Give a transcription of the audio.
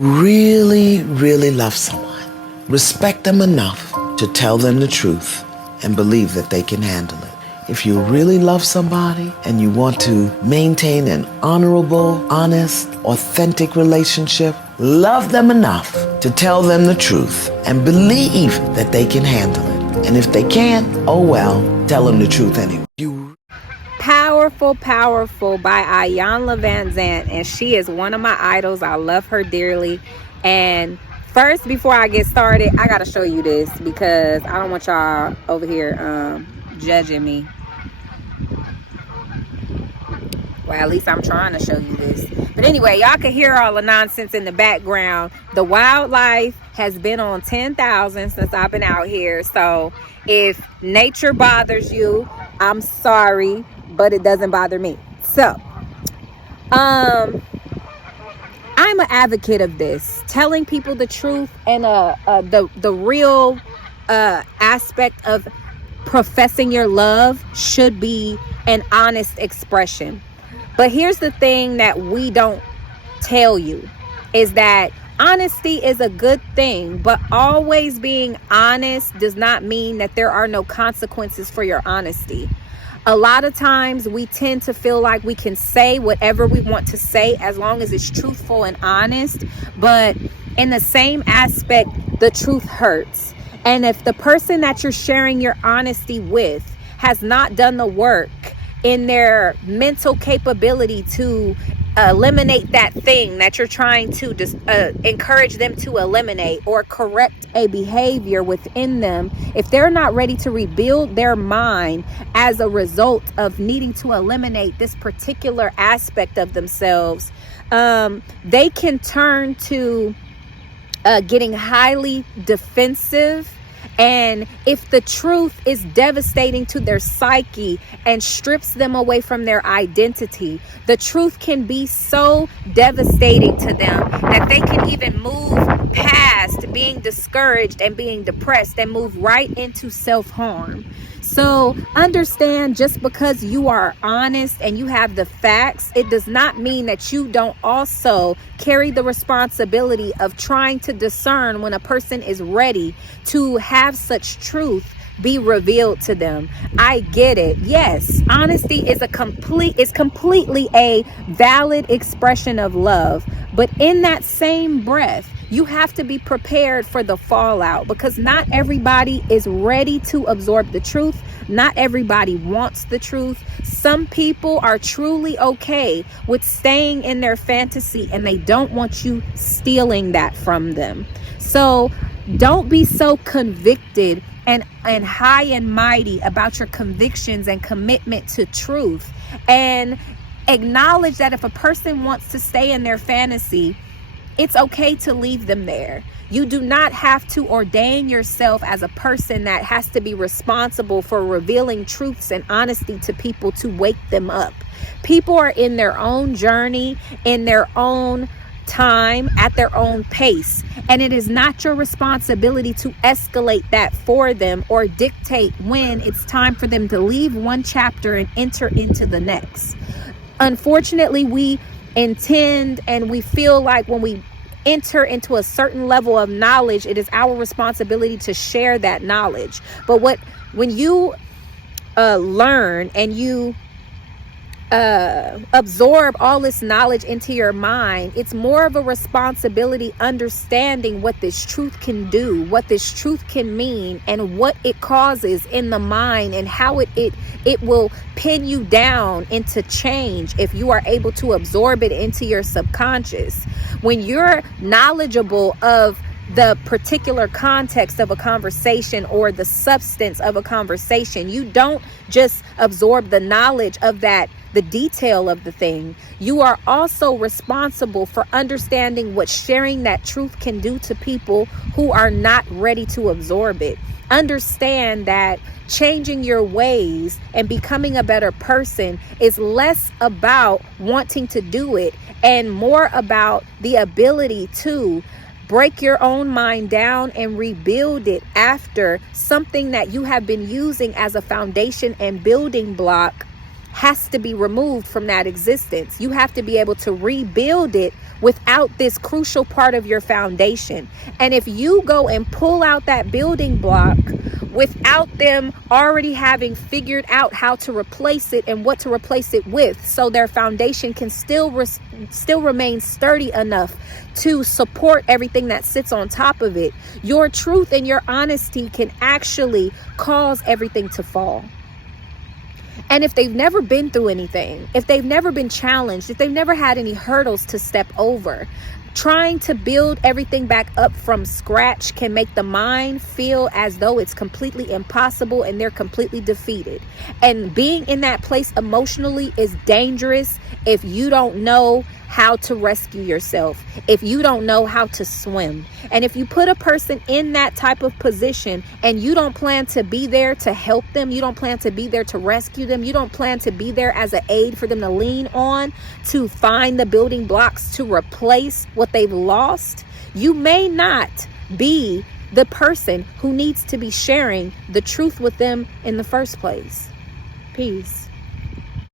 Really, really love someone, respect them enough to tell them the truth and believe that they can handle it. If you really love somebody and you want to maintain an honorable, honest, authentic relationship, love them enough to tell them the truth and believe that they can handle it. And if they can't, oh well, tell them the truth anyway. Powerful, Powerful by Iyanla Vanzant, and she is one of my idols. I love her dearly. And first, before I get started, I gotta show you this because I don't want y'all over here judging me. Well, at least I'm trying to show you this. But anyway, y'all can hear all the nonsense in the background. The wildlife has been on 10,000 since I've been out here. So if nature bothers you, I'm sorry, but it doesn't bother me. So, I'm an advocate of this, telling people the truth and the real aspect of professing your love should be an honest expression. But here's the thing that we don't tell you is that honesty is a good thing, but always being honest does not mean that there are no consequences for your honesty. A lot of times we tend to feel like we can say whatever we want to say as long as it's truthful and honest, but in the same aspect, the truth hurts. And if the person that you're sharing your honesty with has not done the work in their mental capability to eliminate that thing that you're trying to encourage them to eliminate or correct a behavior within them, if they're not ready to rebuild their mind as a result of needing to eliminate this particular aspect of themselves, they can turn to getting highly defensive. And if the truth is devastating to their psyche and strips them away from their identity, the truth can be so devastating to them that they can even move past being discouraged and being depressed and move right into self-harm. So understand, just because you are honest and you have the facts, it does not mean that you don't also carry the responsibility of trying to discern when a person is ready to have such truth be revealed to them. I get it. Yes, honesty is completely a valid expression of love. But in that same breath, you have to be prepared for the fallout, because not everybody is ready to absorb the truth. Not everybody wants the truth. Some people are truly okay with staying in their fantasy and they don't want you stealing that from them. So don't be so convicted and high and mighty about your convictions and commitment to truth, and acknowledge that if a person wants to stay in their fantasy, it's okay to leave them there. You do not have to ordain yourself as a person that has to be responsible for revealing truths and honesty to people to wake them up. People are in their own journey, in their own time, at their own pace, and it is not your responsibility to escalate that for them or dictate when it's time for them to leave one chapter and enter into the next. Unfortunately, we intend and we feel like when we enter into a certain level of knowledge, it is our responsibility to share that knowledge. But when you learn and you absorb all this knowledge into your mind, it's more of a responsibility understanding what this truth can do, what this truth can mean, and what it causes in the mind, and how it will pin you down into change if you are able to absorb it into your subconscious. When you're knowledgeable of the particular context of a conversation or the substance of a conversation, you don't just absorb the knowledge of the detail of the thing. You are also responsible for understanding what sharing that truth can do to people who are not ready to absorb it. Understand that changing your ways and becoming a better person is less about wanting to do it and more about the ability to break your own mind down and rebuild it after something that you have been using as a foundation and building block has to be removed from that existence. You have to be able to rebuild it without this crucial part of your foundation. And if you go and pull out that building block without them already having figured out how to replace it and what to replace it with, so their foundation can still remain sturdy enough to support everything that sits on top of it, your truth and your honesty can actually cause everything to fall. And if they've never been through anything, if they've never been challenged, if they've never had any hurdles to step over, trying to build everything back up from scratch can make the mind feel as though it's completely impossible and they're completely defeated. And being in that place emotionally is dangerous if you don't know how to rescue yourself, if you don't know how to swim. And if you put a person in that type of position and you don't plan to be there to help them, you don't plan to be there to rescue them, you don't plan to be there as an aid for them to lean on to find the building blocks to replace what they've lost, you may not be the person who needs to be sharing the truth with them in the first place. Peace.